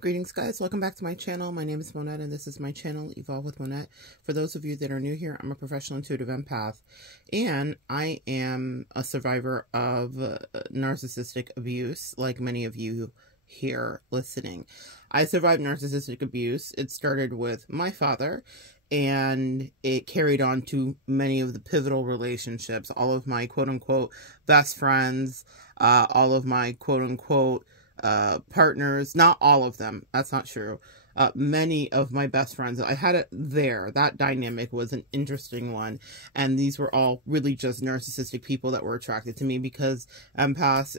Greetings guys, welcome back to my channel. My name is Monette and this is my channel, Evolve with Monette. For those of you that are new here, I'm a professional intuitive empath and I am a survivor of narcissistic abuse, like many of you here listening. I survived narcissistic abuse. It started with my father and it carried on to many of the pivotal relationships, all of my quote-unquote best friends, all of my quote-unquote partners, not all of them, that's not true. Many of my best friends, I had it there. That dynamic was an interesting one. And these were all really just narcissistic people that were attracted to me because empaths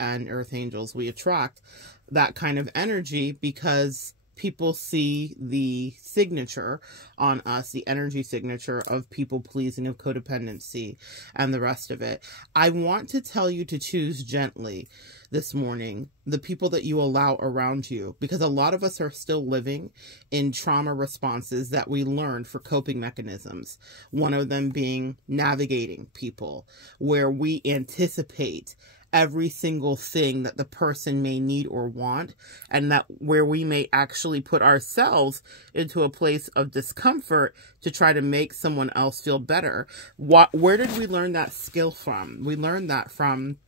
and earth angels, we attract that kind of energy because people see the signature on us, the energy signature of people pleasing, of codependency, and the rest of it. I want to tell you to choose gently this morning the people that you allow around you, because a lot of us are still living in trauma responses that we learned for coping mechanisms. One of them being navigating people, where we anticipate every single thing that the person may need or want, and that where we may actually put ourselves into a place of discomfort to try to make someone else feel better. Where did we learn that skill from? We learned that from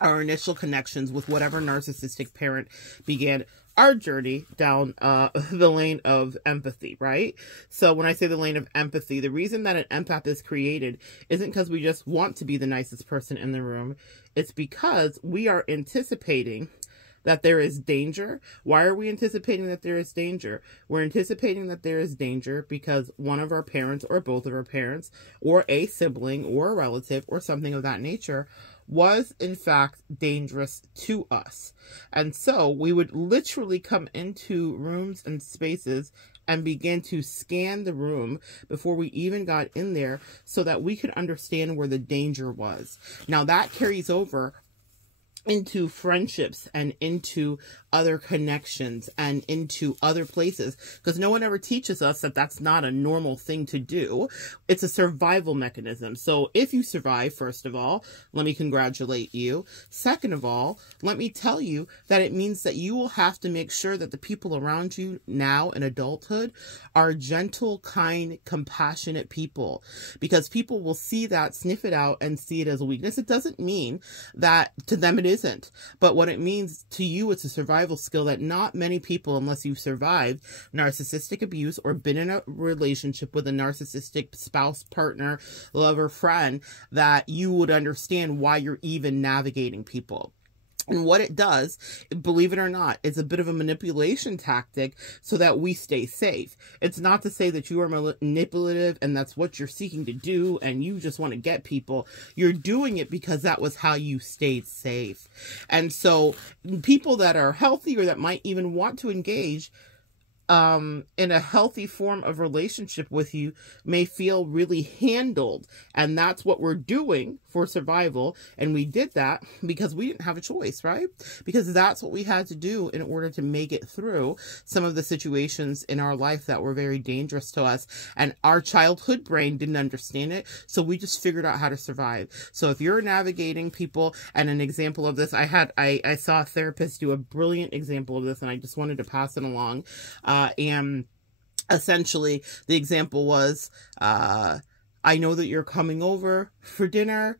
our initial connections with whatever narcissistic parent began our journey down the lane of empathy, right? So when I say the lane of empathy, the reason that an empath is created isn't because we just want to be the nicest person in the room. It's because we are anticipating that there is danger. Why are we anticipating that there is danger? We're anticipating that there is danger because one of our parents or both of our parents or a sibling or a relative or something of that nature was in fact dangerous to us. And so we would literally come into rooms and spaces and begin to scan the room before we even got in there so that we could understand where the danger was. Now that carries over into friendships and into other connections and into other places, because no one ever teaches us that that's not a normal thing to do. It's a survival mechanism. So if you survive, first of all, let me congratulate you. Second of all, let me tell you that it means that you will have to make sure that the people around you now in adulthood are gentle, kind, compassionate people, because people will see that, sniff it out, and see it as a weakness. It doesn't mean that to them it isn't, but what it means to you, it's a survival skill that not many people, unless you've survived narcissistic abuse or been in a relationship with a narcissistic spouse, partner, lover, friend, that you would understand why you're even navigating people. And what it does, believe it or not, is a bit of a manipulation tactic so that we stay safe. It's not to say that you are manipulative and that's what you're seeking to do and you just want to get people. You're doing it because that was how you stayed safe. And so people that are healthy or that might even want to engage in a healthy form of relationship with you may feel really handled. And that's what we're doing for survival. And we did that because we didn't have a choice, right? Because that's what we had to do in order to make it through some of the situations in our life that were very dangerous to us. And our childhood brain didn't understand it. So we just figured out how to survive. So if you're navigating people, and an example of this, I saw a therapist do a brilliant example of this and I just wanted to pass it along. And essentially the example was, I know that you're coming over for dinner.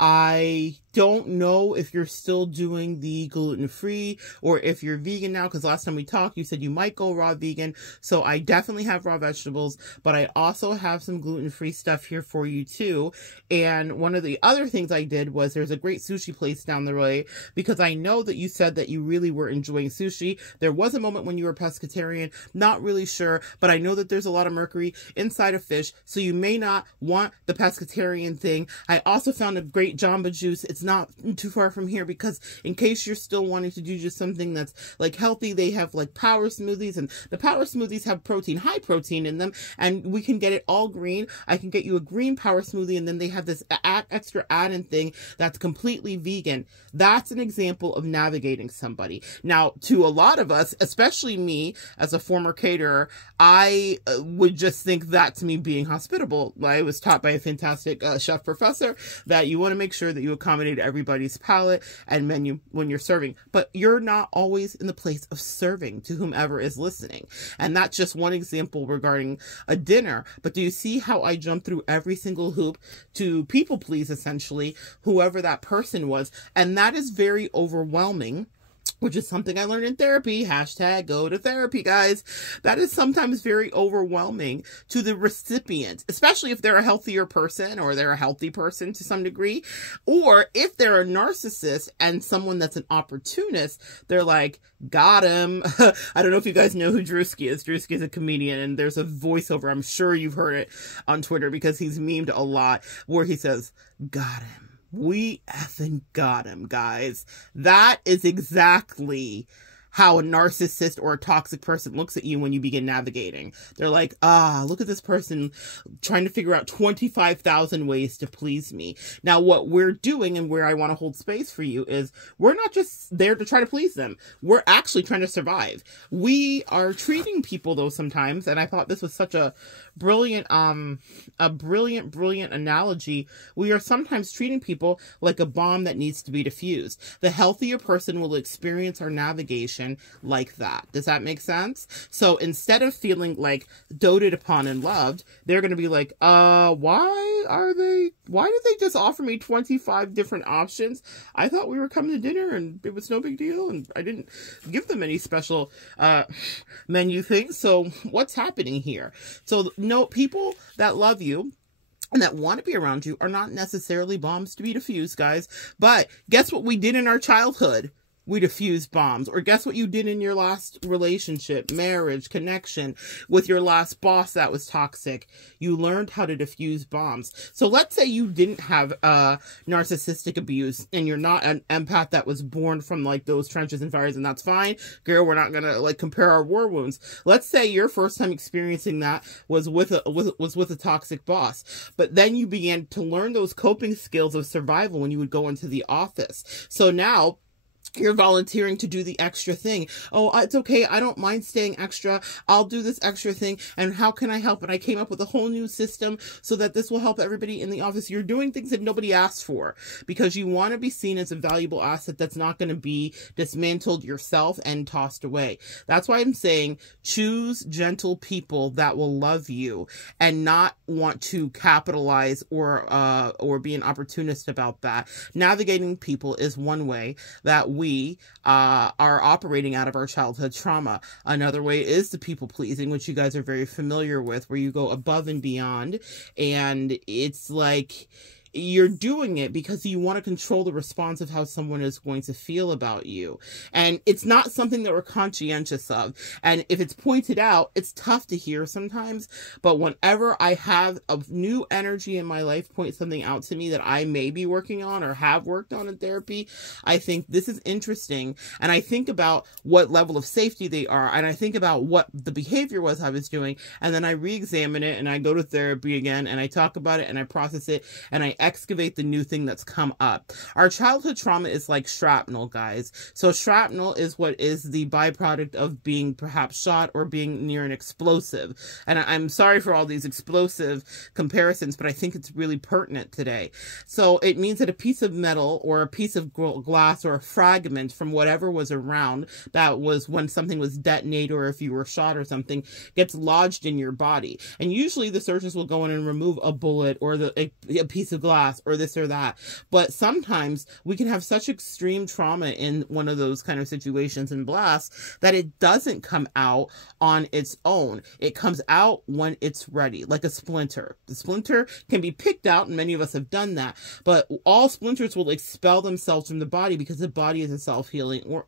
I don't know if you're still doing the gluten-free or if you're vegan now, because last time we talked, you said you might go raw vegan. So I definitely have raw vegetables, but I also have some gluten-free stuff here for you too. And one of the other things I did was there's a great sushi place down the way, because I know that you said that you really were enjoying sushi. There was a moment when you were pescatarian, not really sure, but I know that there's a lot of mercury inside of fish, so you may not want the pescatarian thing. I also found a great Jamba Juice. It's not too far from here, because in case you're still wanting to do just something that's like healthy, they have like power smoothies, and the power smoothies have protein, high protein in them, and we can get it all green. I can get you a green power smoothie, and then they have this extra add-in thing that's completely vegan. That's an example of navigating somebody. Now, to a lot of us, especially me as a former caterer, I would just think that's me being hospitable. I was taught by a fantastic chef professor that you want to make sure that you accommodate dominate everybody's palate and menu when you're serving, but you're not always in the place of serving to whomever is listening. And that's just one example regarding a dinner. But do you see how I jumped through every single hoop to people please, essentially, whoever that person was? And that is very overwhelming, which is something I learned in therapy. Hashtag go to therapy, guys. That is sometimes very overwhelming to the recipient, especially if they're a healthier person or they're a healthy person to some degree. Or if they're a narcissist and someone that's an opportunist, they're like, got him. I don't know if you guys know who Drewski is. Drewski is a comedian, and there's a voiceover. I'm sure you've heard it on Twitter because he's memed a lot where he says, got him. We effing got him, guys. That is exactly how a narcissist or a toxic person looks at you when you begin navigating. They're like, look at this person trying to figure out 25,000 ways to please me. Now, what we're doing and where I want to hold space for you is we're not just there to try to please them. We're actually trying to survive. We are treating people, though, sometimes, and I thought this was such a brilliant analogy. We are sometimes treating people like a bomb that needs to be diffused. The healthier person will experience our navigation like that. Does that make sense? So instead of feeling like doted upon and loved, they're going to be like, why did they just offer me 25 different options? I thought we were coming to dinner and it was no big deal, and I didn't give them any special menu things. So what's happening here? So no, people that love you and that want to be around you are not necessarily bombs to be diffused, guys. But guess what we did in our childhood? We diffused bombs. Or guess what you did in your last relationship, marriage, connection with your last boss that was toxic? You learned how to diffuse bombs. So let's say you didn't have narcissistic abuse and you're not an empath that was born from like those trenches and fires, and that's fine. Girl, we're not gonna like compare our war wounds. Let's say your first time experiencing that was with a toxic boss. But then you began to learn those coping skills of survival when you would go into the office. So now you're volunteering to do the extra thing. Oh, it's okay. I don't mind staying extra. I'll do this extra thing. And how can I help? And I came up with a whole new system so that this will help everybody in the office. You're doing things that nobody asked for because you want to be seen as a valuable asset that's not going to be dismantled yourself and tossed away. That's why I'm saying choose gentle people that will love you and not want to capitalize or be an opportunist about that. Navigating people is one way that we are operating out of our childhood trauma. Another way is the people pleasing, which you guys are very familiar with, where you go above and beyond, and it's like you're doing it because you want to control the response of how someone is going to feel about you. And it's not something that we're conscientious of. And if it's pointed out, it's tough to hear sometimes. But whenever I have a new energy in my life point something out to me that I may be working on or have worked on in therapy, I think this is interesting. And I think about what level of safety they are. And I think about what the behavior was I was doing. And then I re-examine it and I go to therapy again and I talk about it and I process it and I excavate the new thing that's come up. Our childhood trauma is like shrapnel, guys. So shrapnel is what is the byproduct of being perhaps shot or being near an explosive. And I'm sorry for all these explosive comparisons, but I think it's really pertinent today. So it means that a piece of metal or a piece of glass or a fragment from whatever was around, that was when something was detonated or if you were shot or something, gets lodged in your body. And usually the surgeons will go in and remove a bullet or a piece of glass or this or that. But sometimes we can have such extreme trauma in one of those kind of situations and blasts that it doesn't come out on its own. It comes out when it's ready, like a splinter. The splinter can be picked out, and many of us have done that, but all splinters will expel themselves from the body because the body is a self-healing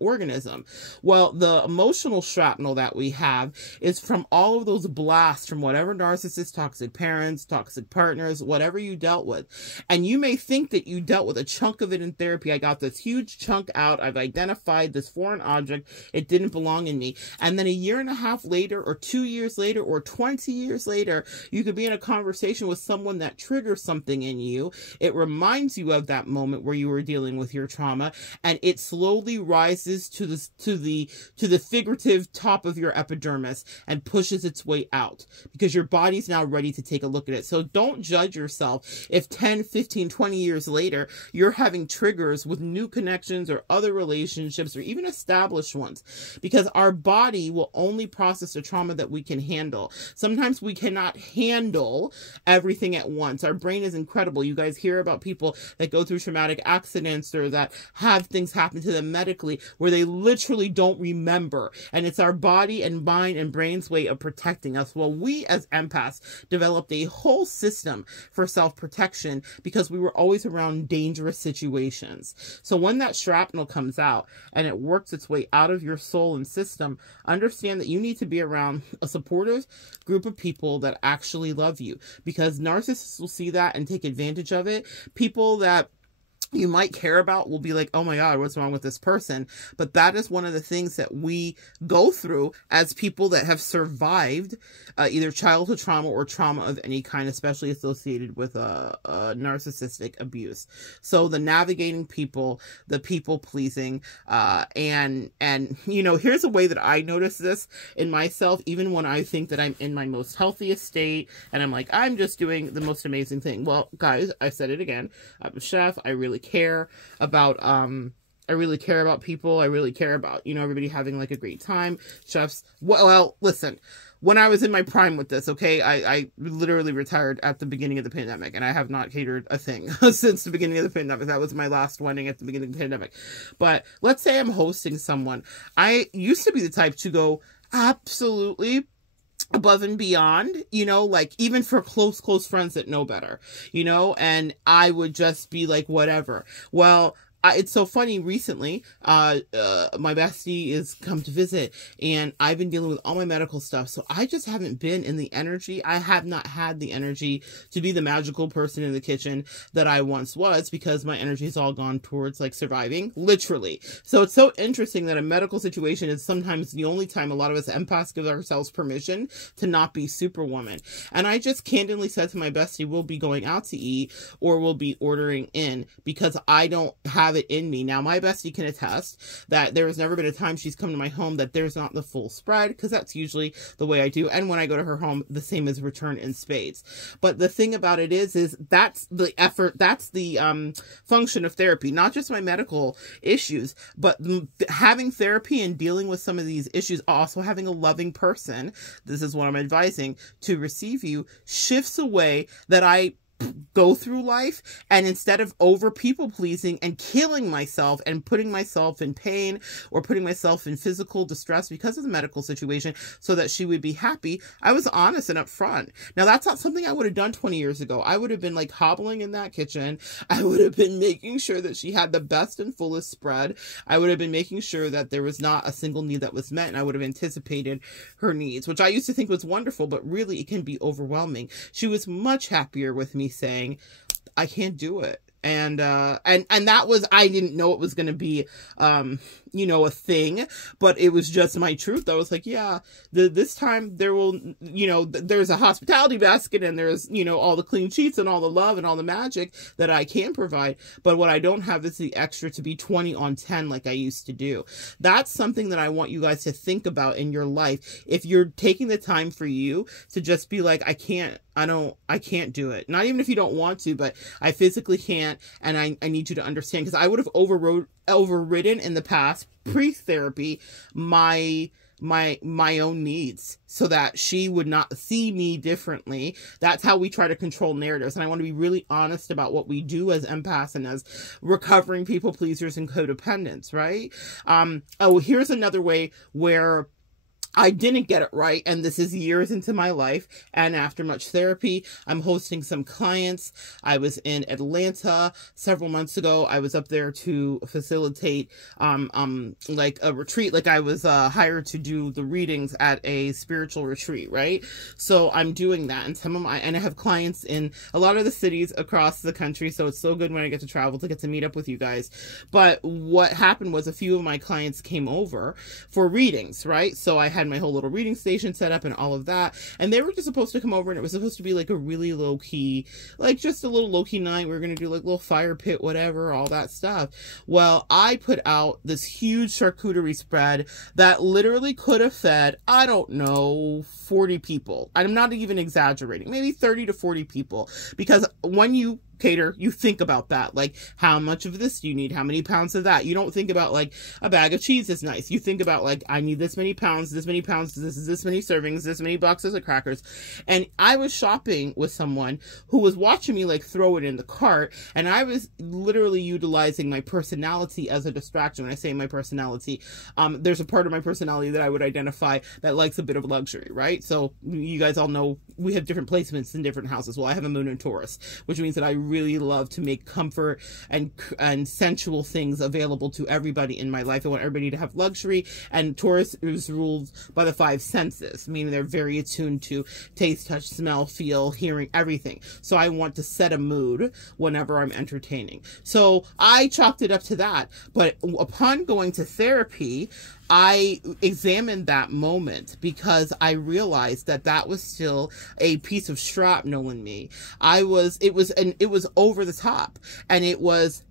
organism. Well, the emotional shrapnel that we have is from all of those blasts from whatever narcissist, toxic parents, toxic partners, whatever you dealt with. And you may think that you dealt with a chunk of it in therapy. I got this huge chunk out. I've identified this foreign object. It didn't belong in me. And then a year and a half later, or 2 years later, or 20 years later, you could be in a conversation with someone that triggers something in you. It reminds you of that moment where you were dealing with your trauma, and it slowly rises to the figurative top of your epidermis and pushes its way out because your body's now ready to take a look at it. So don't judge yourself if 10, 15, 20 years later, you're having triggers with new connections or other relationships or even established ones, because our body will only process the trauma that we can handle. Sometimes we cannot handle everything at once. Our brain is incredible. You guys hear about people that go through traumatic accidents or that have things happen to them medically where they literally don't remember. And it's our body and mind and brain's way of protecting us. Well, we as empaths developed a whole system for self-protection because we were always around dangerous situations. So when that shrapnel comes out and it works its way out of your soul and system, understand that you need to be around a supportive group of people that actually love you, because narcissists will see that and take advantage of it. People that you might care about will be like, oh my God, what's wrong with this person? But that is one of the things that we go through as people that have survived either childhood trauma or trauma of any kind, especially associated with narcissistic abuse. So the navigating people, the people pleasing, and you know, here's a way that I notice this in myself, even when I think that I'm in my most healthiest state and I'm like, I'm just doing the most amazing thing. Well, guys, I said it again. I'm a chef. I really care about people. I really care about, you know, everybody having like a great time. Chefs, well, listen, when I was in my prime with this, okay, I literally retired at the beginning of the pandemic, and I have not catered a thing since the beginning of the pandemic. That was my last wedding at the beginning of the pandemic. But let's say I'm hosting someone. I used to be the type to go absolutely above and beyond, you know, like even for close friends that know better, you know, and I would just be like, whatever. Well, it's so funny. Recently, my bestie is come to visit, and I've been dealing with all my medical stuff. So I just haven't been in the energy. I have not had the energy to be the magical person in the kitchen that I once was, because my energy has all gone towards like surviving, literally. So it's so interesting that a medical situation is sometimes the only time a lot of us empaths give ourselves permission to not be superwoman. And I just candidly said to my bestie, we'll be going out to eat or we'll be ordering in, because I don't have it in me. Now, my bestie can attest that there has never been a time she's come to my home that there's not the full spread, because that's usually the way I do. And when I go to her home, the same as return in spades. But the thing about it is that's the effort, that's the function of therapy, not just my medical issues, but having therapy and dealing with some of these issues, also having a loving person, this is what I'm advising, to receive you, shifts away that I go through life, and instead of over people pleasing and killing myself and putting myself in pain or putting myself in physical distress because of the medical situation so that she would be happy, I was honest and upfront. Now, that's not something I would have done 20 years ago. I would have been like hobbling in that kitchen. I would have been making sure that she had the best and fullest spread. I would have been making sure that there was not a single need that was met, and I would have anticipated her needs, which I used to think was wonderful, but really it can be overwhelming. She was much happier with me saying, I can't do it. And that was, I didn't know it was going to be, you know, a thing, but it was just my truth. I was like, yeah, this time there will, you know, there's a hospitality basket, and there's, you know, all the clean sheets and all the love and all the magic that I can provide. But what I don't have is the extra to be 20 on 10 like I used to do. That's something that I want you guys to think about in your life. If you're taking the time for you to just be like, I can't do it. Not even if you don't want to, but I physically can't. And I need you to understand, because I would have overridden in the past, pre-therapy, my own needs so that she would not see me differently. That's how we try to control narratives. And I want to be really honest about what we do as empaths and as recovering people pleasers and codependents, right? Oh, here's another way where I didn't get it right, and this is years into my life, and after much therapy, I'm hosting some clients. I was in Atlanta several months ago. I was up there to facilitate like a retreat. Like I was hired to do the readings at a spiritual retreat, right? So I'm doing that, and I have clients in a lot of the cities across the country, so it's so good when I get to travel to get to meet up with you guys. But what happened was a few of my clients came over for readings, right? So I had had my whole little reading station set up and all of that. And they were just supposed to come over, and it was supposed to be like a really low key, like just a little low key night. We were going to do like a little fire pit, whatever, all that stuff. Well, I put out this huge charcuterie spread that literally could have fed, I don't know, 40 people. I'm not even exaggerating, maybe 30 to 40 people, because when you cater, you think about that, like how much of this do you need, how many pounds of that. You don't think about like a bag of cheese is nice. You think about like, I need this many pounds, this is this many servings, this many boxes of crackers. And I was shopping with someone who was watching me like throw it in the cart, and I was literally utilizing my personality as a distraction. When I say my personality, there's a part of my personality that I would identify that likes a bit of luxury, right? So you guys all know we have different placements in different houses. Well, I have a moon in Taurus, which means that I really love to make comfort and sensual things available to everybody in my life. I want everybody to have luxury, and Taurus is ruled by the 5 senses, meaning they're very attuned to taste, touch, smell, feel, hearing, everything. So I want to set a mood whenever I'm entertaining. So I chalked it up to that. But upon going to therapy, I examined that moment because I realized that that was still a piece of shrapnel in me. It was over the top, and it was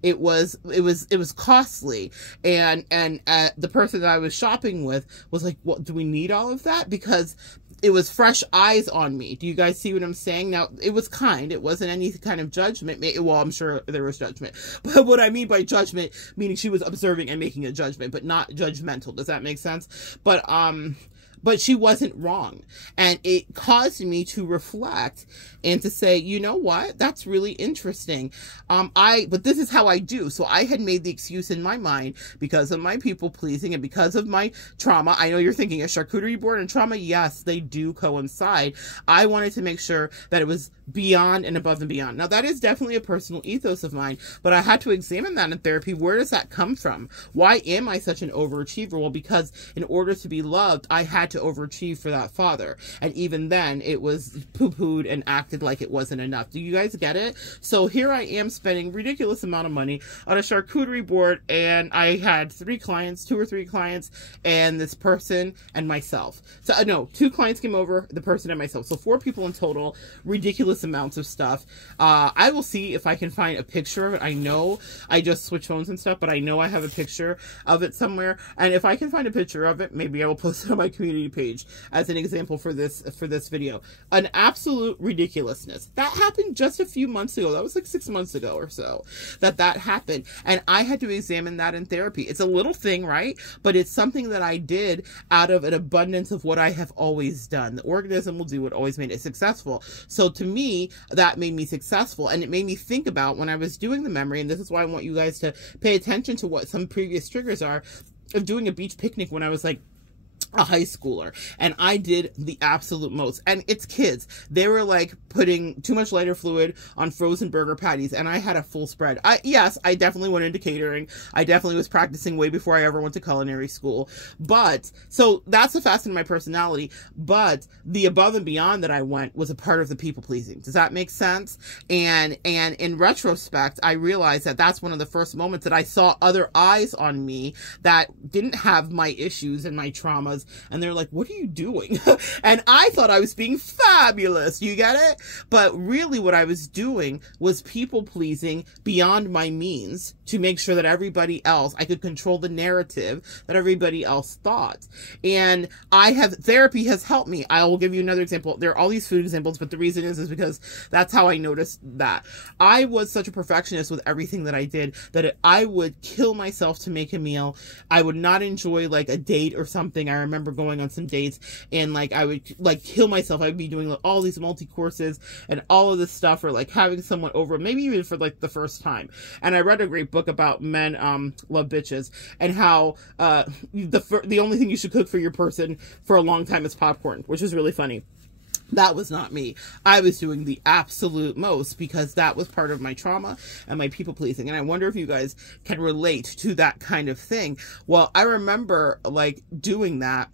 costly. And the person that I was shopping with was like, "What, do we need all of that?" Because it was fresh eyes on me. Do you guys see what I'm saying? Now, it was kind. It wasn't any kind of judgment. Well, I'm sure there was judgment. But what I mean by judgment, meaning she was observing and making a judgment, but not judgmental. Does that make sense? But she wasn't wrong. And it caused me to reflect and to say, you know what? That's really interesting. But this is how I do. So I had made the excuse in my mind because of my people pleasing and because of my trauma. I know you're thinking a charcuterie board and trauma. Yes, they do coincide. I wanted to make sure that it was beyond and above and beyond. Now, that is definitely a personal ethos of mine, but I had to examine that in therapy. Where does that come from? Why am I such an overachiever? Well, because in order to be loved, I had to overachieve for that father. And even then, it was poo-pooed and acted like it wasn't enough. Do you guys get it? So here I am spending ridiculous amount of money on a charcuterie board, and I had 2 or 3 clients, and this person and myself. So no, 2 clients came over, the person and myself. So 4 people in total, ridiculous amounts of stuff. I will see if I can find a picture of it. I know I just switch phones and stuff, but I know I have a picture of it somewhere. And if I can find a picture of it, maybe I will post it on my community page as an example for this video. An absolute ridiculousness. That happened just a few months ago. That was like 6 months ago or so that happened. And I had to examine that in therapy. It's a little thing, right? But it's something that I did out of an abundance of what I have always done. The organism will do what always made it successful. So to me, that made me successful, and it made me think about when I was doing the memory, and this is why I want you guys to pay attention to what some previous triggers are, of doing a beach picnic when I was like a high schooler, and I did the absolute most. And it's kids. They were like putting too much lighter fluid on frozen burger patties, and I had a full spread. Yes, I definitely went into catering. I definitely was practicing way before I ever went to culinary school. But so that's a facet in my personality. But the above and beyond that I went was a part of the people pleasing. Does that make sense? And in retrospect, I realized that that's one of the first moments that I saw other eyes on me that didn't have my issues and my traumas. And they're like, what are you doing? And I thought I was being fabulous. You get it? But really what I was doing was people pleasing beyond my means to make sure that everybody else, I could control the narrative that everybody else thought. And therapy has helped me. I will give you another example. There are all these food examples, but the reason is because that's how I noticed that. I was such a perfectionist with everything that I did that I would kill myself to make a meal. I would not enjoy like a date or something. I remember going on some dates and like I would like kill myself. I'd be doing like, all these multi-courses and all of this stuff, or like having someone over, maybe even for like the first time. And I read a great book about men love bitches, and how the only thing you should cook for your person for a long time is popcorn, which is really funny. That was not me. I was doing the absolute most because that was part of my trauma and my people pleasing. And I wonder if you guys can relate to that kind of thing. Well, I remember like doing that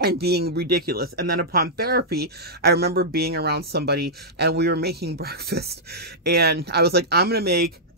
and being ridiculous. And then upon therapy, I remember being around somebody and we were making breakfast, and I was like,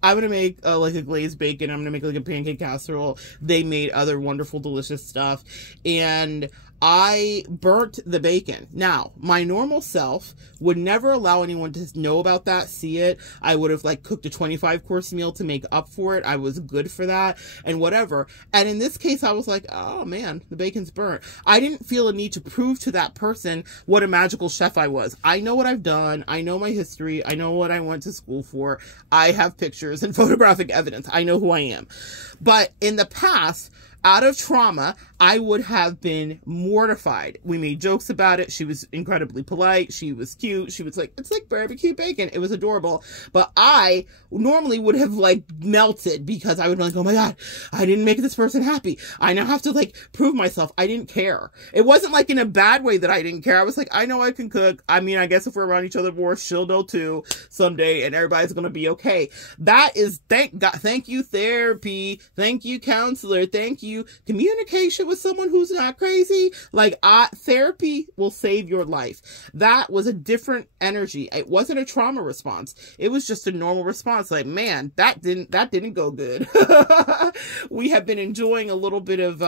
I'm gonna make like a glazed bacon. I'm gonna make like a pancake casserole. They made other wonderful, delicious stuff, and I burnt the bacon. Now, my normal self would never allow anyone to know about that, see it. I would have like cooked a 25-course meal to make up for it. I was good for that and whatever. And in this case, I was like, oh man, the bacon's burnt. I didn't feel a need to prove to that person what a magical chef I was. I know what I've done. I know my history. I know what I went to school for. I have pictures and photographic evidence. I know who I am. But in the past, out of trauma, I would have been mortified. We made jokes about it. She was incredibly polite. She was cute. She was like, it's like barbecue bacon. It was adorable. But I normally would have like melted because I would be like, oh my God, I didn't make this person happy. I now have to like prove myself. I didn't care. It wasn't like in a bad way that I didn't care. I was like, I know I can cook. I mean, I guess if we're around each other more, she'll know too someday and everybody's going to be okay. That is, thank God, thank you therapy. Thank you counselor. Thank you communication with someone who's not crazy. Like, therapy will save your life. That was a different energy. It wasn't a trauma response. It was just a normal response. Like, man, that didn't go good. We have been enjoying a little bit of,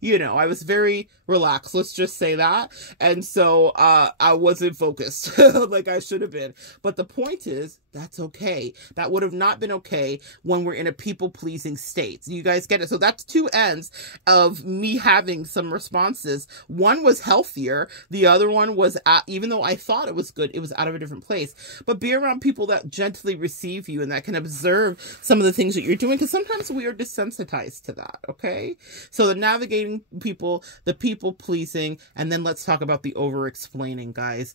you know, I was very relaxed. Let's just say that. And so, I wasn't focused like I should have been. But the point is, that's okay. That would have not been okay when we're in a people-pleasing state. You guys get it? So that's two ends of me having some responses. One was healthier. The other one was, even though I thought it was good, it was out of a different place. But be around people that gently receive you and that can observe some of the things that you're doing, because sometimes we are desensitized to that, okay? So the navigating people, the people-pleasing, and then let's talk about the over-explaining, guys.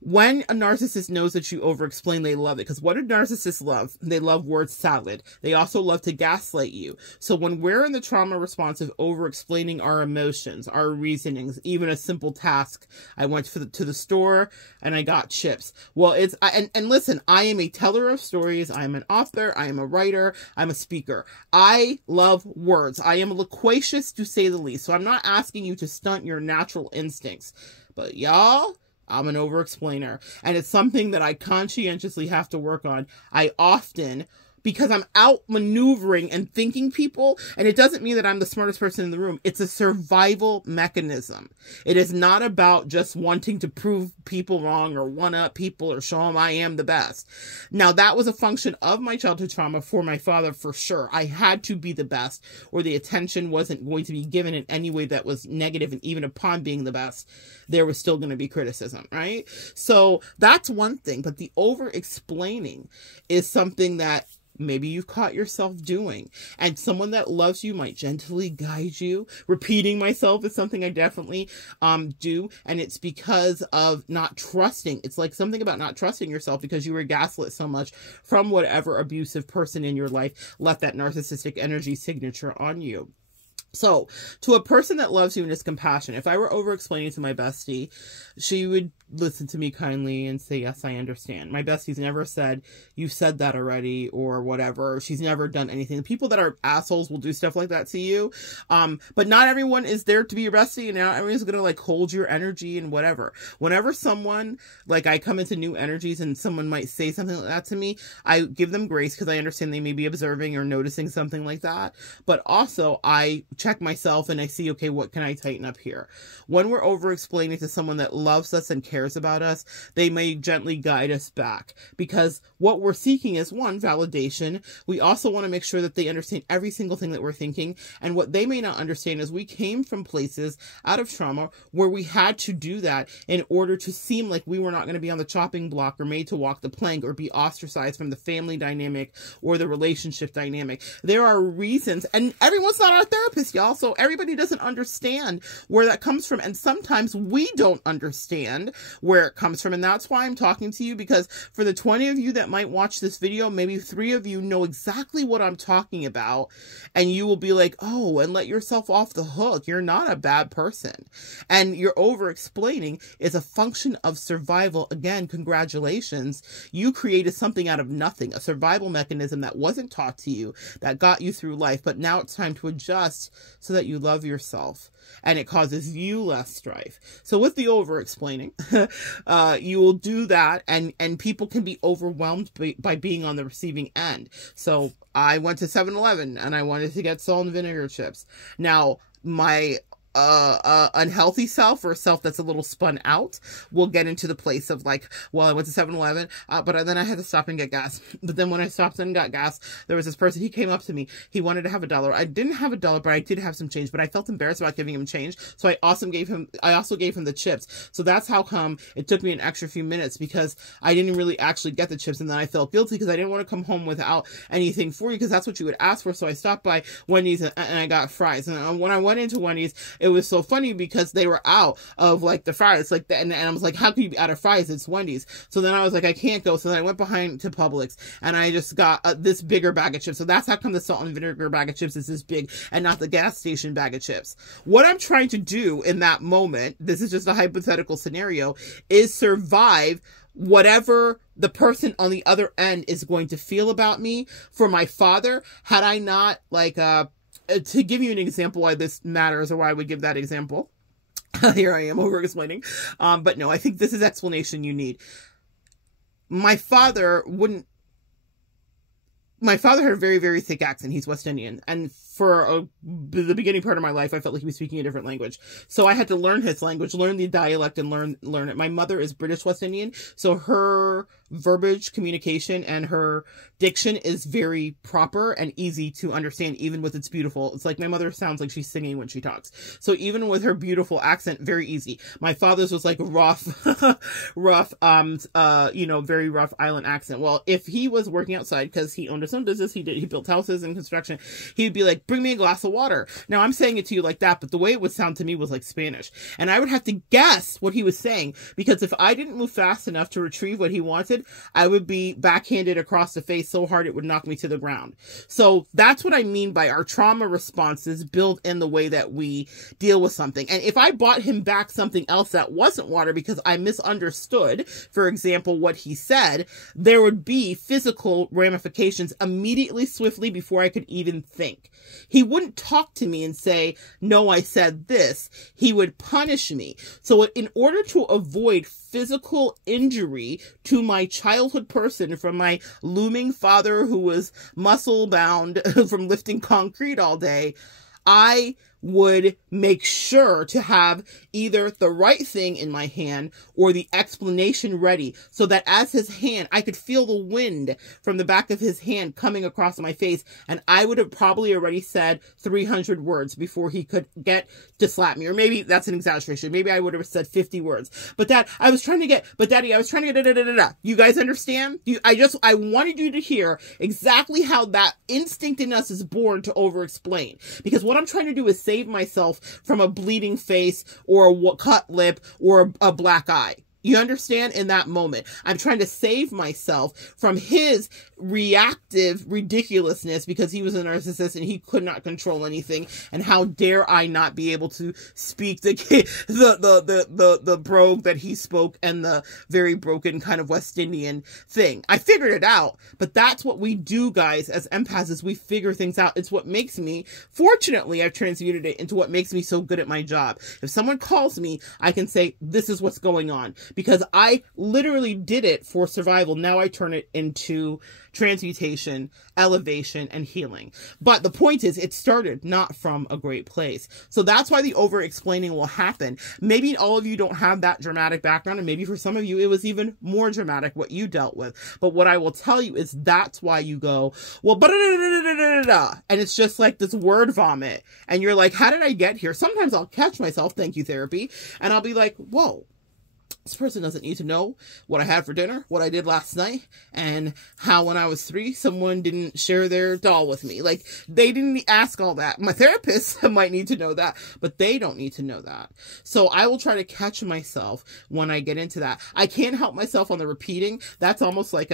When a narcissist knows that you over-explain, they love it. Because what do narcissists love? They love word salad. They also love to gaslight you. So when we're in the trauma response of over-explaining our emotions, our reasonings, even a simple task, I went to the store and I got chips. Well, and listen, I am a teller of stories. I am an author. I am a writer. I'm a speaker. I love words. I am loquacious to say the least. So I'm not asking you to stunt your natural instincts. But y'all, I'm an over-explainer, and it's something that I conscientiously have to work on. I often, because I'm outmaneuvering and thinking people, and it doesn't mean that I'm the smartest person in the room. It's a survival mechanism. It is not about just wanting to prove people wrong or one-up people or show them I am the best. Now, that was a function of my childhood trauma for my father, for sure. I had to be the best, or the attention wasn't going to be given in any way that was negative, and even upon being the best, there was still going to be criticism, right? So that's one thing, but the over-explaining is something that maybe you've caught yourself doing, and someone that loves you might gently guide you. Repeating myself is something I definitely do, and it's because of not trusting. It's like something about not trusting yourself because you were gaslit so much from whatever abusive person in your life left that narcissistic energy signature on you. So, to a person that loves you and is compassionate, if I were over-explaining to my bestie, she would listen to me kindly and say, yes, I understand. My bestie's never said, you said that already, or whatever. She's never done anything. The people that are assholes will do stuff like that to you. But not everyone is there to be your bestie, and not everyone's going to, like, hold your energy and whatever. Whenever someone, like, I come into new energies and someone might say something like that to me, I give them grace because I understand they may be observing or noticing something like that. But also, I check myself and I see, okay, what can I tighten up here? When we're over-explaining to someone that loves us and cares about us, they may gently guide us back, because what we're seeking is, one, validation. We also want to make sure that they understand every single thing that we're thinking, and what they may not understand is we came from places out of trauma where we had to do that in order to seem like we were not going to be on the chopping block or made to walk the plank or be ostracized from the family dynamic or the relationship dynamic. There are reasons, and everyone's not our therapist, y'all, so everybody doesn't understand where that comes from, and sometimes we don't understand where it comes from, and that's why I'm talking to you, because for the 20 of you that might watch this video, maybe 3 of you know exactly what I'm talking about, and you will be like, oh, and let yourself off the hook. You're not a bad person, and your over-explaining is a function of survival. Again, congratulations. You created something out of nothing, a survival mechanism that wasn't taught to you, that got you through life, but now it's time to adjust so that you love yourself and it causes you less strife. So with the over-explaining, you will do that, and people can be overwhelmed by being on the receiving end. So I went to 7-Eleven and I wanted to get salt and vinegar chips. Now, my unhealthy self, or a self that's a little spun out, will get into the place of like, well, I went to 7-Eleven, but then I had to stop and get gas. But then when I stopped and got gas, there was this person, he came up to me, he wanted to have $1. I didn't have $1, but I did have some change, but I felt embarrassed about giving him change. So I also gave him the chips. So that's how come it took me an extra few minutes, because I didn't really actually get the chips. And then I felt guilty because I didn't want to come home without anything for you, because that's what you would ask for. So I stopped by Wendy's and I got fries. And when I went into Wendy's, it was so funny because they were out of like the fries, like that, and I was like, how can you be out of fries? It's Wendy's. So then I was like, I can't go. So then I went behind to Publix and I just got this bigger bag of chips. So that's how come the salt and vinegar bag of chips is this big and not the gas station bag of chips. What I'm trying to do in that moment, this is just a hypothetical scenario, is survive whatever the person on the other end is going to feel about me. For my father, had I not like, to give you an example why this matters, or why I would give that example, here I am over explaining. But no, I think this is explanation you need. My father had a very, very thick accent. He's West Indian. And for the beginning part of my life, I felt like he was speaking a different language. So I had to learn his language, learn the dialect, and learn it. My mother is British West Indian. So her verbiage, communication, and her diction is very proper and easy to understand, even with its beautiful. It's like my mother sounds like she's singing when she talks. So even with her beautiful accent, very easy. My father's was like rough, very rough island accent. Well, if he was working outside, because he owned his own business, he built houses and construction, he'd be like, bring me a glass of water. Now I'm saying it to you like that, but the way it would sound to me was like Spanish. And I would have to guess what he was saying, because if I didn't move fast enough to retrieve what he wanted, I would be backhanded across the face so hard it would knock me to the ground. So that's what I mean by our trauma responses build in the way that we deal with something. And if I bought him back something else that wasn't water because I misunderstood, for example, what he said, there would be physical ramifications immediately, swiftly, before I could even think. He wouldn't talk to me and say, no, I said this. He would punish me. So in order to avoid physical injury to my childhood person from my looming father who was muscle bound from lifting concrete all day, I would make sure to have either the right thing in my hand or the explanation ready, so that as his hand, I could feel the wind from the back of his hand coming across my face, and I would have probably already said 300 words before he could get to slap me. Or maybe that's an exaggeration. Maybe I would have said 50 words. But Daddy, I was trying to get You guys understand? I wanted you to hear exactly how that instinct in us is born to over-explain. Because what I'm trying to do is save myself from a bleeding face or a cut lip or a black eye. You understand? In that moment, I'm trying to save myself from his reactive ridiculousness, because he was a narcissist and he could not control anything. And how dare I not be able to speak the brogue that he spoke, and the very broken kind of West Indian thing. I figured it out, but that's what we do, guys, as empaths, is we figure things out. It's what makes me, fortunately, I've transmuted it into what makes me so good at my job. If someone calls me, I can say, this is what's going on. Because I literally did it for survival. Now I turn it into transmutation, elevation, and healing. But the point is, it started not from a great place. So that's why the over-explaining will happen. Maybe all of you don't have that dramatic background, and maybe for some of you, it was even more dramatic what you dealt with. But what I will tell you is that's why you go, well, and it's just like this word vomit. And you're like, how did I get here? Sometimes I'll catch myself, thank you, therapy, and I'll be like, whoa. This person doesn't need to know what I had for dinner, what I did last night, and how when I was 3, someone didn't share their doll with me. Like, they didn't ask all that. My therapist might need to know that, but they don't need to know that. So I will try to catch myself when I get into that. I can't help myself on the repeating. That's almost like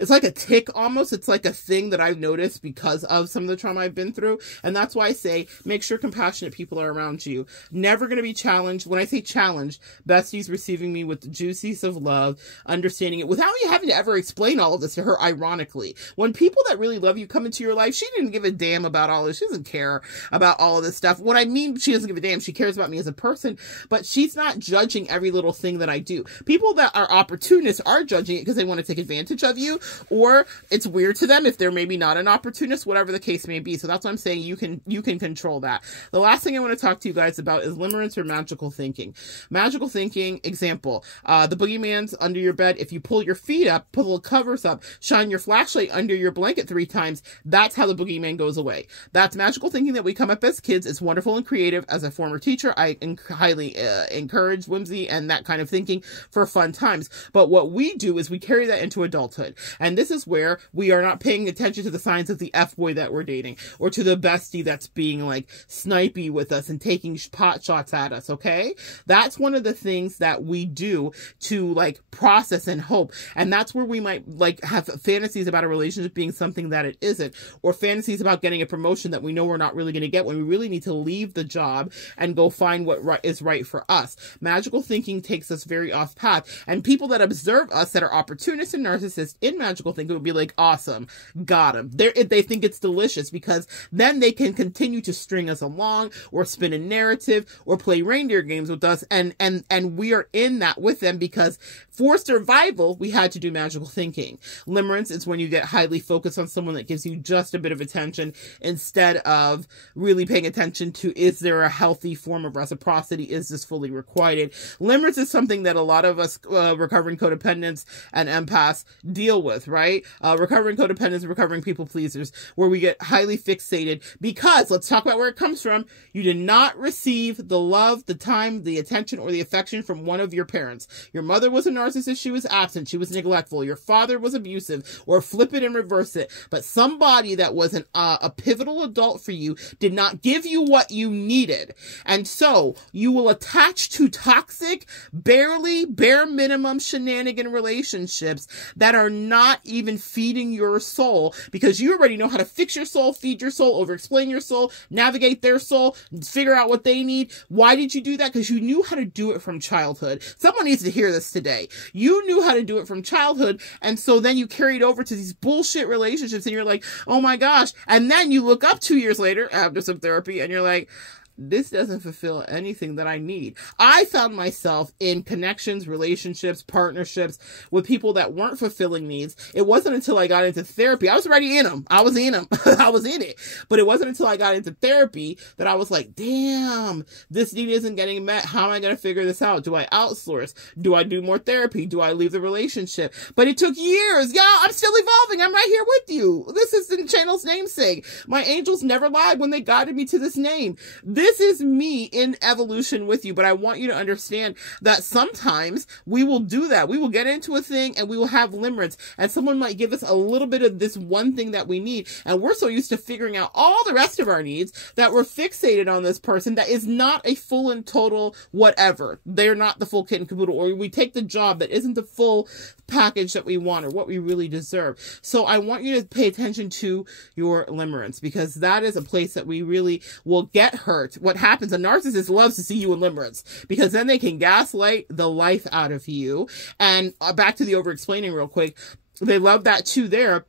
it's like a tick almost. It's like a thing that I've noticed because of some of the trauma I've been through. And that's why I say, make sure compassionate people are around you. Never going to be challenged. When I say challenged, Bestie's receiving me with the juices of love, understanding it without you having to ever explain all of this to her, ironically. When people that really love you come into your life, she didn't give a damn about all this. She doesn't care about all of this stuff. What I mean, she doesn't give a damn. She cares about me as a person, but she's not judging every little thing that I do. People that are opportunists are judging it because they want to take advantage of you, or it's weird to them if they're maybe not an opportunist, whatever the case may be. So that's what I'm saying. You can control that. The last thing I want to talk to you guys about is limerence or magical thinking. Magical thinking, example, the boogeyman's under your bed. If you pull your feet up, pull the covers up, shine your flashlight under your blanket 3 times, that's how the boogeyman goes away. That's magical thinking that we come up as kids. It's wonderful and creative. As a former teacher, I highly encourage whimsy and that kind of thinking for fun times. But what we do is we carry that into adulthood. And this is where we are not paying attention to the signs of the F-boy that we're dating, or to the bestie that's being like snipey with us and taking pot shots at us, okay? That's one of the things that we do to like process and hope. And that's where we might like have fantasies about a relationship being something that it isn't, or fantasies about getting a promotion that we know we're not really going to get when we really need to leave the job and go find what is right for us. Magical thinking takes us very off path, and people that observe us that are opportunists and narcissists in magical thinking would be like, awesome, got them. They think it's delicious, because then they can continue to string us along or spin a narrative or play reindeer games with us, and we are in that with them because for survival we had to do magical thinking. Limerence is when you get highly focused on someone that gives you just a bit of attention instead of really paying attention to, is there a healthy form of reciprocity? Is this fully requited? Limerence is something that a lot of us recovering codependents and empaths deal with, right? Recovering codependents, recovering people pleasers, where we get highly fixated because, let's talk about where it comes from. You did not receive the love, the time, the attention, or the affection from one of your parents. Your mother was a narcissist. She was absent. She was neglectful. Your father was abusive, or flip it and reverse it. But somebody that was a pivotal adult for you did not give you what you needed. And so you will attach to toxic, bare minimum shenanigan relationships that are not even feeding your soul, because you already know how to fix your soul, feed your soul, over-explain your soul, navigate their soul, figure out what they need. Why did you do that? Because you knew how to do it from childhood. Someone needs to hear this today. You knew how to do it from childhood, and so then you carried over to these bullshit relationships, and you're like, oh my gosh. And then you look up 2 years later after some therapy, and you're like, this doesn't fulfill anything that I need. I found myself in connections, relationships, partnerships with people that weren't fulfilling needs. It wasn't until I got into therapy. I was already in them. I was in them. I was in it. But it wasn't until I got into therapy that I was like, damn, this need isn't getting met. How am I going to figure this out? Do I outsource? Do I do more therapy? Do I leave the relationship? But it took years. Y'all, I'm still evolving. I'm right here with you. This is the channel's namesake. My angels never lied when they guided me to this name. This is me in evolution with you, but I want you to understand that sometimes we will do that. We will get into a thing and we will have limerence, and someone might give us a little bit of this one thing that we need, and we're so used to figuring out all the rest of our needs that we're fixated on this person that is not a full and total whatever. They're not the full kit and caboodle, or we take the job that isn't the full package that we want or what we really deserve. So I want you to pay attention to your limerence, because that is a place that we really will get hurt. What happens, a narcissist loves to see you in limerence, because then they can gaslight the life out of you. And back to the over-explaining real quick, they love that too there,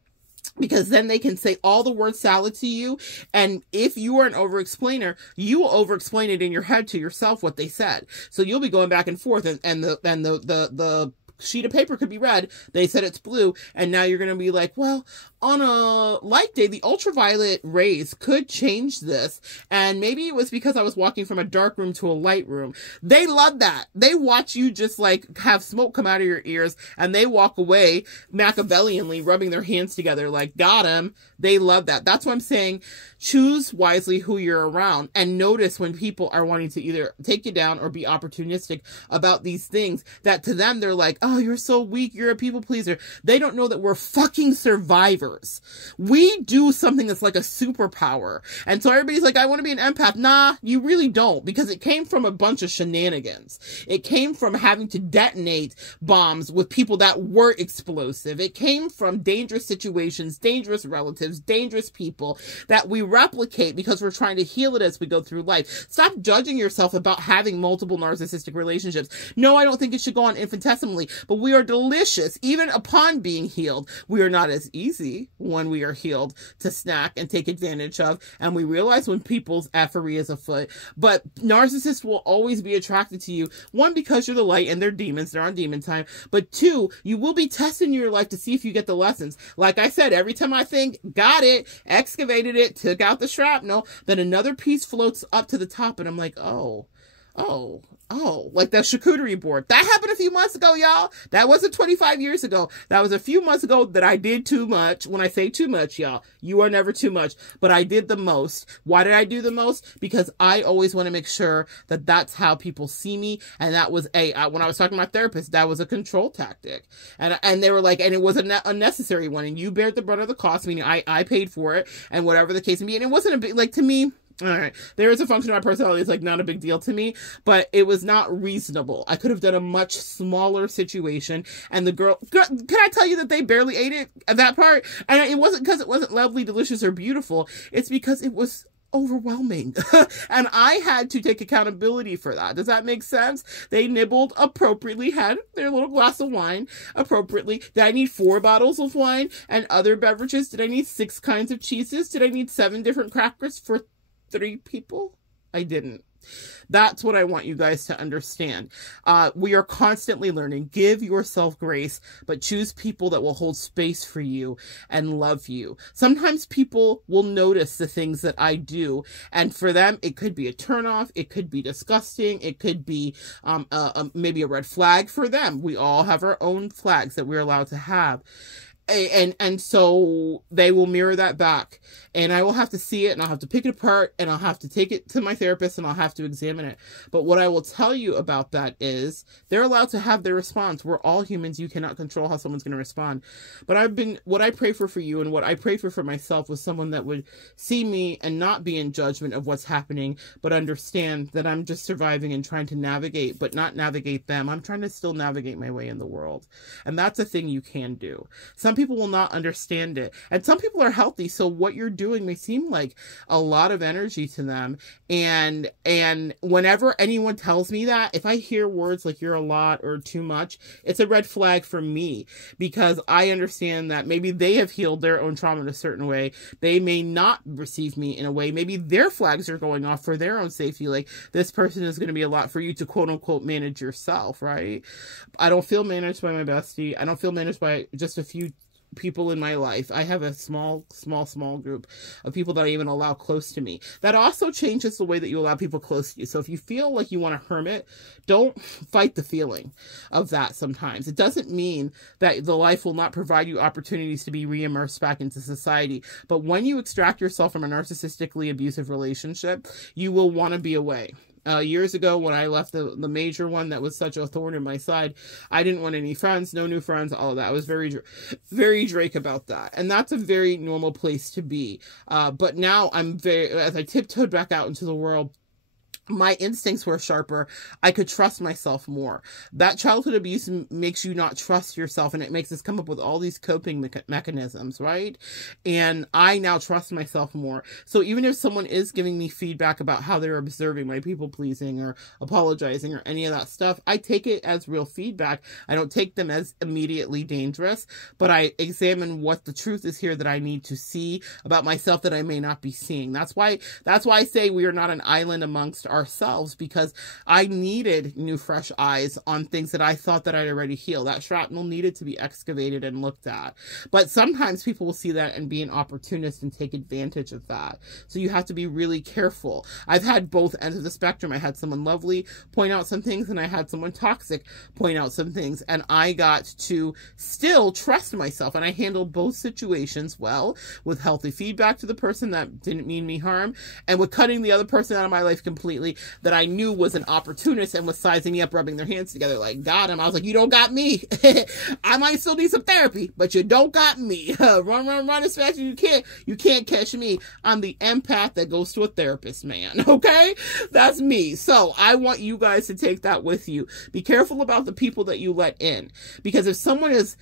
because then they can say all the word salad to you. And if you are an over-explainer, you will over-explain it in your head to yourself what they said. So you'll be going back and forth, and the sheet of paper could be red. They said it's blue. And now you're going to be like, well, on a light day, the ultraviolet rays could change this. And maybe it was because I was walking from a dark room to a light room. They love that. They watch you just like have smoke come out of your ears, and they walk away Machiavellianly rubbing their hands together like, got him. They love that. That's what I'm saying. Choose wisely who you're around, and notice when people are wanting to either take you down or be opportunistic about these things that to them, they're like, oh, you're so weak. You're a people pleaser. They don't know that we're fucking survivors. We do something that's like a superpower. And so everybody's like, I want to be an empath. Nah, you really don't, because it came from a bunch of shenanigans. It came from having to detonate bombs with people that were explosive. It came from dangerous situations, dangerous relatives, dangerous people that we replicate because we're trying to heal it as we go through life. Stop judging yourself about having multiple narcissistic relationships. No, I don't think it should go on infinitesimally, but we are delicious. Even upon being healed, we are not as easy when we are healed to snack and take advantage of. And we realize when people's effery is afoot, but narcissists will always be attracted to you. One, because you're the light and they're demons. They're on demon time. But two, you will be testing your life to see if you get the lessons. Like I said, every time I think, got it, excavated it, took out the shrapnel, then another piece floats up to the top and I'm like, oh, like the charcuterie board. That happened a few months ago, y'all. That wasn't 25 years ago. That was a few months ago that I did too much. When I say too much, y'all, you are never too much, but I did the most. Why did I do the most? Because I always want to make sure that that's how people see me. And that was when I was talking to my therapist, that was a control tactic. And they were like, and it was an unnecessary one. And you bear the brunt of the cost, meaning I paid for it and whatever the case may be. And it wasn't a big, like, to me, all right, there is a function of my personality. It's like not a big deal to me, but it was not reasonable. I could have done a much smaller situation. And the girl, can I tell you that they barely ate it at that part? And it wasn't because it wasn't lovely, delicious, or beautiful. It's because it was overwhelming. And I had to take accountability for that. Does that make sense? They nibbled appropriately, had their little glass of wine appropriately. Did I need 4 bottles of wine and other beverages? Did I need 6 kinds of cheeses? Did I need 7 different crackers for 3 people? I didn't. That's what I want you guys to understand. We are constantly learning. Give yourself grace, but choose people that will hold space for you and love you. Sometimes people will notice the things that I do, and for them, it could be a turnoff. It could be disgusting. It could be maybe a red flag for them. We all have our own flags that we're allowed to have. And so they will mirror that back, and I will have to see it, and I'll have to pick it apart, and I'll have to take it to my therapist, and I'll have to examine it. But what I will tell you about that is they're allowed to have their response. We're all humans. You cannot control how someone's going to respond. But what I pray for you, and what I prayed for myself, was someone that would see me and not be in judgment of what's happening, but understand that I'm just surviving and trying to navigate, but not navigate them. I'm trying to still navigate my way in the world. And that's a thing you can do. Some people will not understand it. And some people are healthy, so what you're doing may seem like a lot of energy to them. And whenever anyone tells me that, if I hear words like you're a lot or too much, it's a red flag for me, because I understand that maybe they have healed their own trauma in a certain way. They may not receive me in a way. Maybe their flags are going off for their own safety. Like, this person is going to be a lot for you to quote unquote manage yourself, right? I don't feel managed by my bestie. I don't feel managed by just a few people in my life. I have a small group of people that I even allow close to me. That also changes the way that you allow people close to you. So if you feel like you want to hermit, don't fight the feeling of that sometimes. It doesn't mean that the life will not provide you opportunities to be re-immersed back into society. But when you extract yourself from a narcissistically abusive relationship, you will want to be away. Years ago, when I left the major one that was such a thorn in my side, I didn't want any friends, no new friends, all of that. I was very Drake about that. And that's a very normal place to be. But now as I tiptoed back out into the world, my instincts were sharper. I could trust myself more. That childhood abuse makes you not trust yourself, and it makes us come up with all these coping mechanisms, right? And I now trust myself more. So even if someone is giving me feedback about how they're observing my people pleasing or apologizing or any of that stuff, I take it as real feedback. I don't take them as immediately dangerous, but I examine what the truth is here that I need to see about myself that I may not be seeing. That's why I say we are not an island amongst our ourselves, because I needed new, fresh eyes on things that I thought that I'd already healed. That shrapnel needed to be excavated and looked at. But sometimes people will see that and be an opportunist and take advantage of that. So you have to be really careful. I've had both ends of the spectrum. I had someone lovely point out some things, and I had someone toxic point out some things, and I got to still trust myself, and I handled both situations well, with healthy feedback to the person that didn't mean me harm, and with cutting the other person out of my life completely that I knew was an opportunist and was sizing me up, rubbing their hands together like, got him. I was like, you don't got me. I might still need some therapy, but you don't got me. Run as fast as you can. You can't catch me. I'm the empath that goes to a therapist, man. Okay? That's me. So I want you guys to take that with you. Be careful about the people that you let in, because if someone is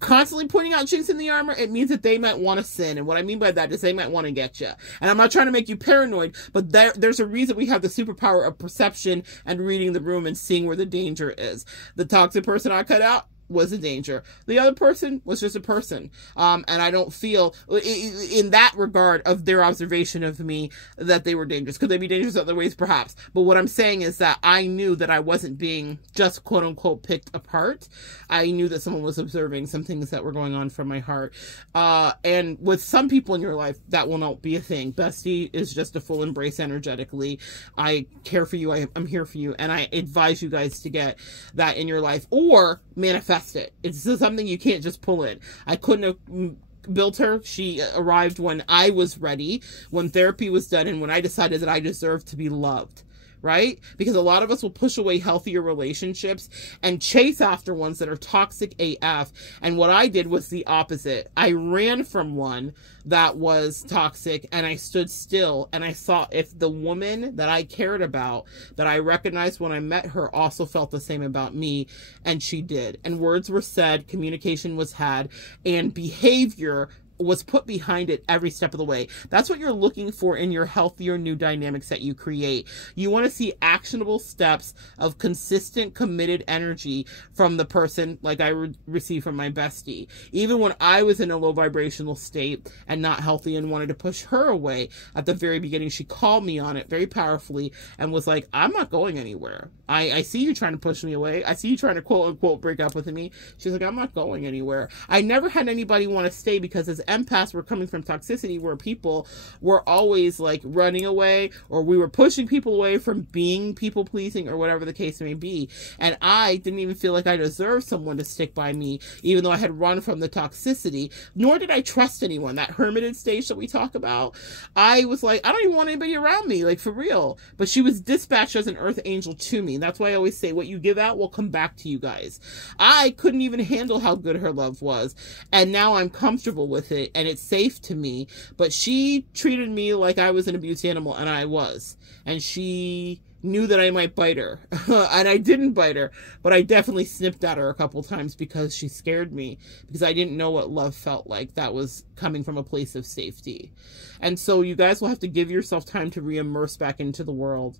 constantly pointing out chinks in the armor, it means that they might want to sin. And what I mean by that is they might want to get you. And I'm not trying to make you paranoid, but there's a reason we have the superpower of perception and reading the room and seeing where the danger is. The toxic person I cut out was a danger. The other person was just a person. And I don't feel in that regard of their observation of me that they were dangerous. Could they be dangerous in other ways? Perhaps. But what I'm saying is that I knew that I wasn't being just quote unquote picked apart. I knew that someone was observing some things that were going on from my heart. And with some people in your life, that will not be a thing. Bestie is just a full embrace energetically. I care for you. I'm here for you. And I advise you guys to get that in your life or manifest it. It's something you can't just pull in. I couldn't have built her. She arrived when I was ready, when therapy was done, and when I decided that I deserved to be loved. Right? Because a lot of us will push away healthier relationships and chase after ones that are toxic AF. And what I did was the opposite. I ran from one that was toxic, and I stood still, and I saw if the woman that I cared about, that I recognized when I met her, also felt the same about me, and she did. And words were said, communication was had, and behavior was put behind it every step of the way. That's what you're looking for in your healthier new dynamics that you create. You want to see actionable steps of consistent, committed energy from the person like I received from my bestie. Even when I was in a low vibrational state and not healthy and wanted to push her away, at the very beginning, she called me on it very powerfully and was like, I'm not going anywhere. I see you trying to push me away. I see you trying to quote unquote break up with me. She's like, I'm not going anywhere. I never had anybody want to stay, because as empaths were coming from toxicity where people were always like running away, or we were pushing people away from being people pleasing, or whatever the case may be. And I didn't even feel like I deserved someone to stick by me, even though I had run from the toxicity, nor did I trust anyone. That hermited stage that we talk about, I was like, I don't even want anybody around me, like for real. But she was dispatched as an earth angel to me. That's why I always say what you give out will come back to you guys. I couldn't even handle how good her love was. And now I'm comfortable with it, and it's safe to me. But she treated me like I was an abused animal, and I was. And she knew that I might bite her. And I didn't bite her, but I definitely snipped at her a couple times because she scared me, because I didn't know what love felt like that was coming from a place of safety. And so you guys will have to give yourself time to re-immerse back into the world.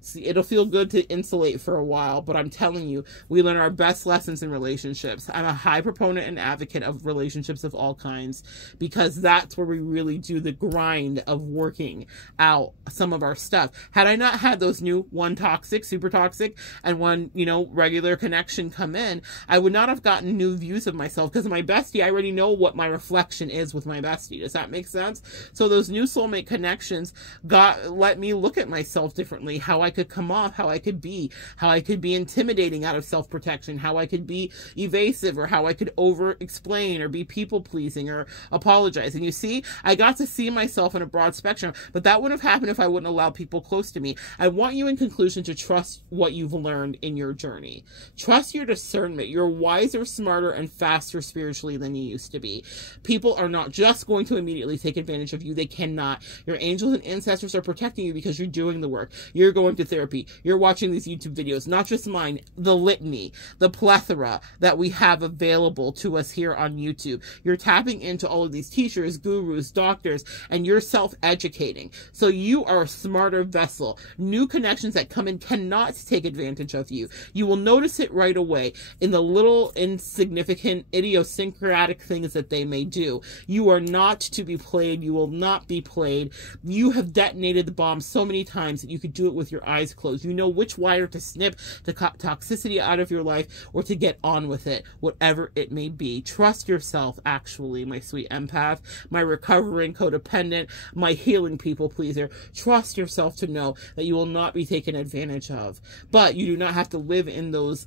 See, it'll feel good to insulate for a while, but I'm telling you, we learn our best lessons in relationships. I'm a high proponent and advocate of relationships of all kinds, because that's where we really do the grind of working out some of our stuff. Had I not had those new one toxic, super toxic, and one, regular connection come in, I would not have gotten new views of myself, because my bestie, I already know what my reflection is with my bestie. Does that make sense? So those new soulmate connections let me look at myself differently, how I could come off, how I could be intimidating out of self-protection, how I could be evasive, or how I could over-explain or be people-pleasing or apologize. And you see, I got to see myself in a broad spectrum, but that wouldn't have happened if I wouldn't allow people close to me. I want you, in conclusion, to trust what you've learned in your journey. Trust your discernment. You're wiser, smarter, and faster spiritually than you used to be. People are not just going to immediately take advantage of you. They cannot. Your angels and ancestors are protecting you because you're doing the work. You're going to therapy. You're watching these YouTube videos, not just mine, the litany, the plethora that we have available to us here on YouTube. You're tapping into all of these teachers, gurus, doctors, and you're self-educating. So you are a smarter vessel. New connections that come in cannot take advantage of you. You will notice it right away in the little insignificant idiosyncratic things that they may do. You are not to be played. You will not be played. You have detonated the bomb so many times that you could do it with your eyes closed. You know which wire to snip to cut toxicity out of your life or to get on with it, whatever it may be. Trust yourself, actually, my sweet empath, my recovering codependent, my healing people pleaser. Trust yourself to know that you will not be taken advantage of. But you do not have to live in those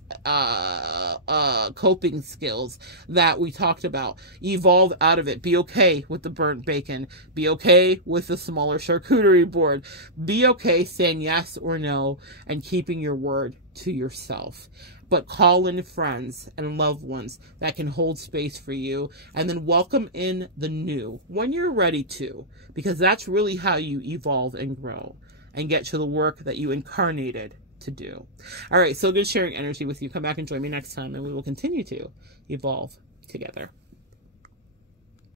coping skills that we talked about. Evolve out of it. Be okay with the burnt bacon. Be okay with the smaller charcuterie board. Be okay saying yes or no and keeping your word to yourself. But call in friends and loved ones that can hold space for you, and then welcome in the new when you're ready to, because that's really how you evolve and grow and get to the work that you incarnated to do. All right, so good sharing energy with you. Come back and join me next time, and we will continue to evolve together.